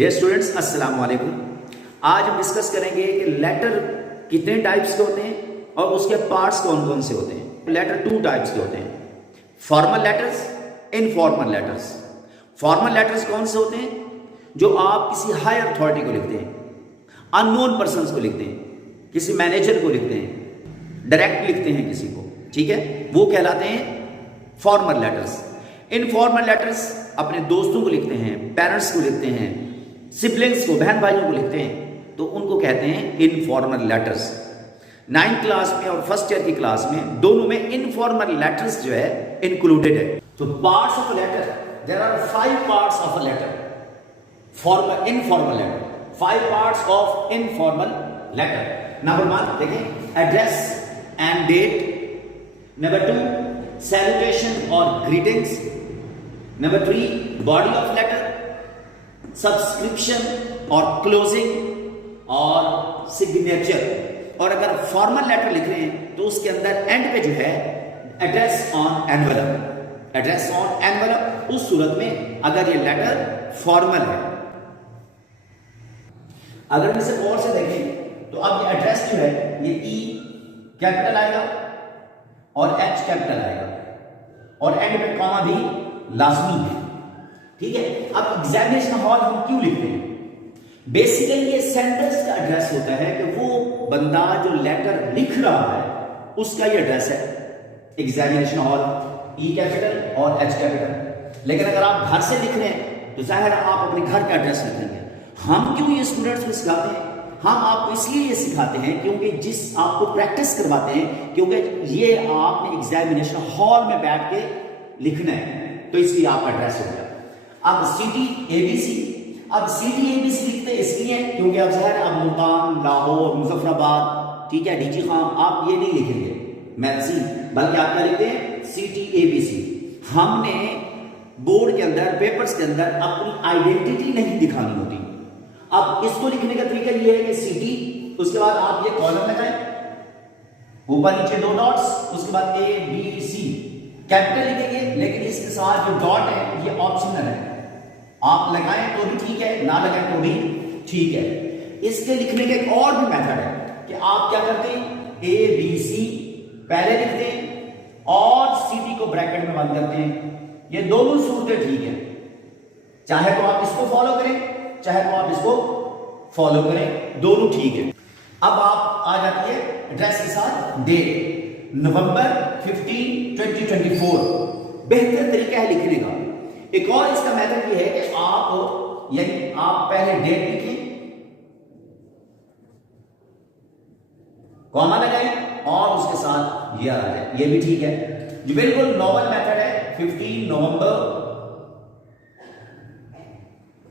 Dear students, अस्सलाम वालेकुम। आज हम डिस्कस करेंगे कि लेटर कितने टाइप्स के होते हैं और उसके पार्ट्स कौन कौन से होते हैं। लेटर टू टाइप्स के होते हैं, formal letters, informal letters. Formal letters कौन से होते हैं? जो आप किसी हाई अथॉरिटी को लिखते हैं, अननोन पर्सन्स को लिखते हैं, किसी मैनेजर को लिखते हैं, डायरेक्ट लिखते हैं किसी को, ठीक है, वो कहलाते हैं फॉर्मल लेटर्स। इनफॉर्मल लेटर्स अपने दोस्तों को लिखते हैं, पेरेंट्स को लिखते हैं, सिबलिंग्स को, बहन भाइयों को लिखते हैं, तो उनको कहते हैं इनफॉर्मल लेटर्स। 9th क्लास में और फर्स्ट ईयर की क्लास में दोनों में इनफॉर्मल लेटर्स जो है इंक्लूडेड है। तो parts of a letter, there are 5 parts of a letter, formal informal letter, 5 parts of informal letter. Number 1 देखें, address and date. Number 2, salutation और greetings. Number 3, body of letter, subscription और closing और signature. और अगर formal letter लिख रहे हैं तो उसके अंदर एंड पे जो है address on envelope, address on envelope, उस सूरत में अगर ये लेटर फॉर्मल है। अगर इसे और से देखें तो अब ये एड्रेस जो है ये ई कैपिटल आएगा और एच कैपिटल आएगा और एंड पे कॉमा भी लाजमी है, ठीक है। अब एग्जामिनेशन हॉल हम क्यों लिखते हैं? बेसिकली ये सेंडर्स का एड्रेस होता है कि वो बंदा जो लेटर लिख रहा है उसका ये एड्रेस है, एग्जामिनेशन हॉल, ई कैपिटल और एच कैपिटल। लेकिन अगर आप घर से लिख रहे हैं तो जाहिर है आप अपने घर का एड्रेस लिखेंगे। हम क्यों ये स्टूडेंट्स को सिखाते हैं? हम आपको इसलिए ये सिखाते हैं क्योंकि जिस आपको प्रैक्टिस करवाते हैं, क्योंकि ये आपने एग्जामिनेशन हॉल में बैठ के लिखना है, तो इसलिए आपका एड्रेस हो गया। अब सिटी एबीसी, अब सिटी एबीसी लिखते हैं इसलिए क्योंकि अब जाहिर है अब मुल्तान, लाहौर, मुजफ्फराबाद, ठीक है, डीजी खां, आप ये नहीं लिखेंगे मैगजीन, बल्कि आप क्या लिखते हैं? City ABC. हमने बोर्ड के अंदर, पेपर्स के अंदर अपनी आइडेंटिटी नहीं दिखानी होती। अब इसको लिखने का तरीका ये है कि सिटी, उसके बाद आप ये कॉलम लगाएं, ऊपर नीचे 2 डॉट्स, उसके बाद ए बी सी कैपिटल लिखेंगे, लेकिन इसके साथ जो डॉट है ये ऑप्शनल है, आप लगाएं तो भी ठीक है, ना लगाएं तो भी ठीक है। इसके लिखने का एक और भी मेथड है कि आप क्या करते हैं, ए बी सी पहले लिखते हैं और सीटी को ब्रैकेट में बंद करते हैं। ये दोनों सूरतें ठीक है, चाहे तो आप इसको फॉलो करें, चाहे तो आप इसको फॉलो करें, दोनों ठीक है। अब आप आ जाती है एड्रेस के साथ डेट, नवंबर 15, 2024 बेहतर तरीका है लिखने का। एक और इसका मेथड ये है कि आप यानी आप पहले डेट लिखें, कॉमा लगाएं और उसके साथ ये आ जाए, ये भी ठीक है। जो बिल्कुल नॉर्मल मेथड है 15 नवंबर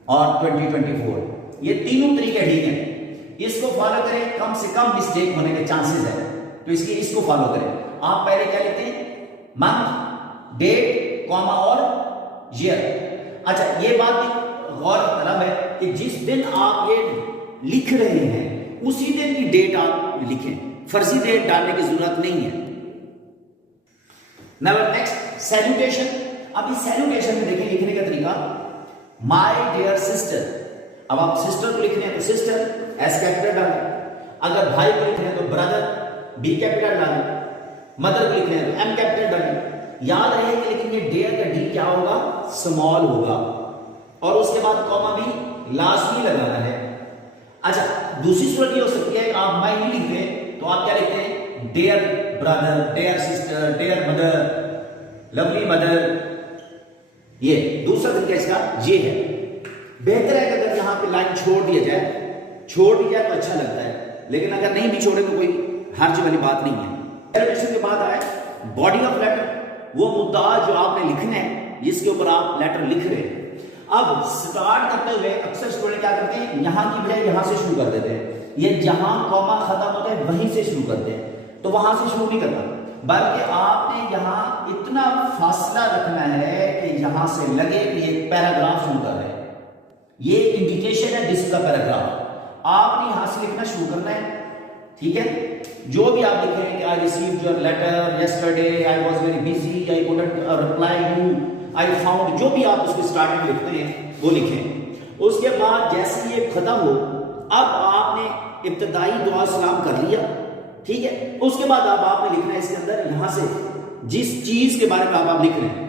और 2024, ये तीनों तरीके ठीक हैं। इसको फॉलो करें, कम से कम मिस्टेक होने के चांसेस है, तो इसलिए इसको फॉलो करें। आप पहले क्या लिखते हैं? मंथ, डेट, कॉमा और ईयर। अच्छा, ये बात भी गौर तलब है कि जिस दिन आप ये लिख रहे हैं उसी दिन की डेट आप लिखें, फर्जी डेट डालने की जरूरत नहीं है। Next, salutation. अब इस सैल्यूटेशन में देखिए लिखने का तरीका, माय डियर सिस्टर। अब आप सिस्टर को लिख रहे हैं तो सिस्टर एस कैपिटल डालें, अगर भाई को लिख रहे हैं तो ब्रदर बी कैपिटल डालें, मदर को लिख रहे हैं तो एम कैपिटल डालें। याद रहेगा लेकिन ये डेयर का डी क्या होगा? स्मॉल होगा, और उसके बाद कॉमा भी लाजमी लगाना है। अच्छा, दूसरी सूरत ये हो सकती है कि आप माय नहीं लिख रहे हैं तो आप क्या लिखते हैं? Dear brother, dear sister, dear mother, lovely mother. ये दूसरा तरीका इसका ये है। बेहतर है कि अगर यहां पे लाइन छोड़ दिया जाए तो अच्छा लगता है, लेकिन अगर नहीं भी छोड़े तो कोई हर्ज वाली बात नहीं है। सैल्यूटेशन के बाद आए बॉडी ऑफ लेटर, वो मुद्दा जो आपने लिखना है जिसके ऊपर आप लेटर लिख रहे हैं। अब स्टार्ट करते हुए अक्सर स्टूडेंट क्या करते हैं, यहां की बजाय यहां से शुरू कर देते हैं, ये जहां कॉमा खत्म होता है वहीं से शुरू करते हैं, तो वहां से शुरू नहीं करना, बल्कि आपने यहां इतना फासला रखना है कि यहां से लगे कि एक पैराग्राफ शुरू कर रहे हैं। ये इंडिकेशन है दिस का पैराग्राफ, आपने यहां से लिखना शुरू करना है, ठीक है। जो भी आप लिखें कि I received your letter yesterday, I was very busy, I couldn't reply you, I found, जो भी आप उसके स्टार्टिंग लिखते हैं वो लिखें। उसके बाद जैसे ये खत्म हो, अब आपने इब्तदाई दुआ सलाम कर लिया, ठीक है। उसके बाद अब आपने लिखना है इसके अंदर, यहां से जिस चीज के बारे में आप लिख रहे हैं,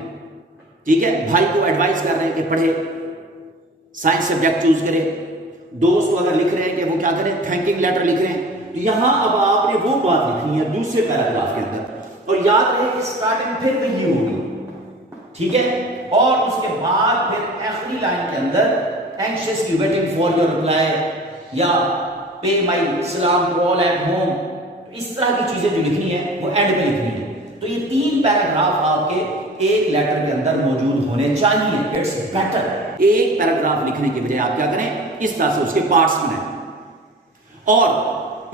ठीक है, भाई को एडवाइस कर रहे हैं कि पढ़े, साइंस सब्जेक्ट चूज करे, दोस्त को अगर लिख रहे हैं कि वो क्या करें, थैंकिंग लेटर लिख रहे हैं, तो यहां अब आपने वो बात लिखनी है दूसरे पैराग्राफ के अंदर, और याद रहे कि स्टार्टिंग फिर वही होगी, ठीक है। और उसके बाद फिर आखिरी लाइन के अंदर एंग्शियसली वेटिंग फॉर योर रिप्लाई या पे माई सलाम कॉल एट होम, इस तरह की चीजें जो लिखनी है वो एंड में लिखनी है। तो ये 3 पैराग्राफ आपके एक लेटर के अंदर मौजूद होने चाहिए। इट्स बेटर एक पैराग्राफ लिखने के बजाय आप क्या करें, इस तरह से उसके पार्ट्स बनाएं। और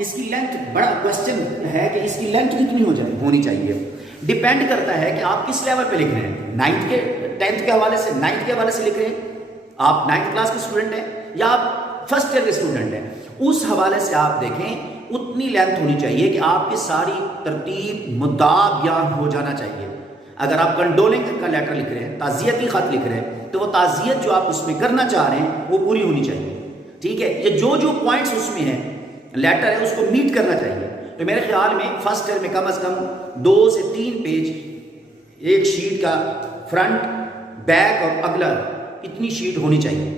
इसकी लेंथ, बड़ा क्वेश्चन है कि इसकी लेंथ कितनी होनी चाहिए, डिपेंड करता है कि आप किस लेवल पे लिख रहे हैं। 9th के 10th के हवाले से, 9th के हवाले से लिख रहे हैं, आप 9th क्लास के स्टूडेंट हैं या आप फर्स्ट ईयर के स्टूडेंट हैं, उस हवाले से आप देखें उतनी लेंथ होनी चाहिए कि आपकी सारी तरतीब मुद्दा बयान हो जाना चाहिए। अगर आप कंडोलिंग का लेटर लिख रहे हैं, ताज़ियती खत लिख रहे हैं, तो वो ताज़ियत जो आप उसमें करना चाह रहे हैं वो पूरी होनी चाहिए, ठीक है। ये जो जो पॉइंट्स उसमें हैं, लेटर है, उसको मीट करना चाहिए। तो मेरे ख्याल में फर्स्ट ईयर में कम से कम 2 से 3 पेज एक शीट का, फ्रंट, बैक और अगला, इतनी शीट होनी चाहिए।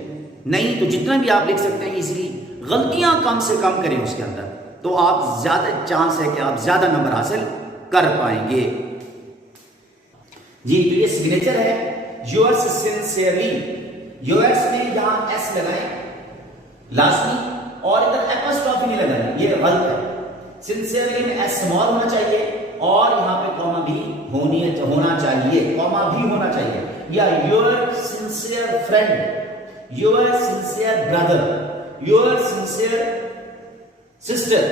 नहीं तो जितना भी आप लिख सकते हैं इजीली, गलतियां कम से कम करें उसके अंदर, तो आप ज्यादा चांस है कि आप ज्यादा नंबर हासिल कर पाएंगे। जी, तो ये सिग्नेचर है, योर्स सिंसियरली, योर्स में यहां एस लगाएं लाजमी, और इधर एपोस्ट्रोफी नहीं लगाएं, ये गलत है। सिंसियरली में एस स्मॉल होना चाहिए और यहां पे कॉमा भी होना चाहिए, कॉमा भी होना चाहिए। या your sincere friend, your sincere brother, your sincere sister,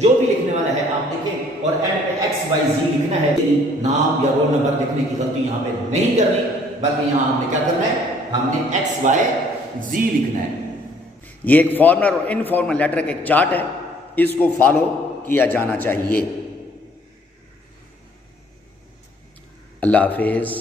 जो भी लिखने वाला है आप लिखें, और एंड पे XYZ लिखना है। नाम या रोल नंबर लिखने की गलती यहां पे नहीं करनी, बल्कि यहां हमने क्या करना है, हमने XYZ लिखना है। ये एक फॉर्मल और इनफॉर्मल लेटर का एक चार्ट है, इसको फॉलो किया जाना चाहिए। अल्लाह हाफिज।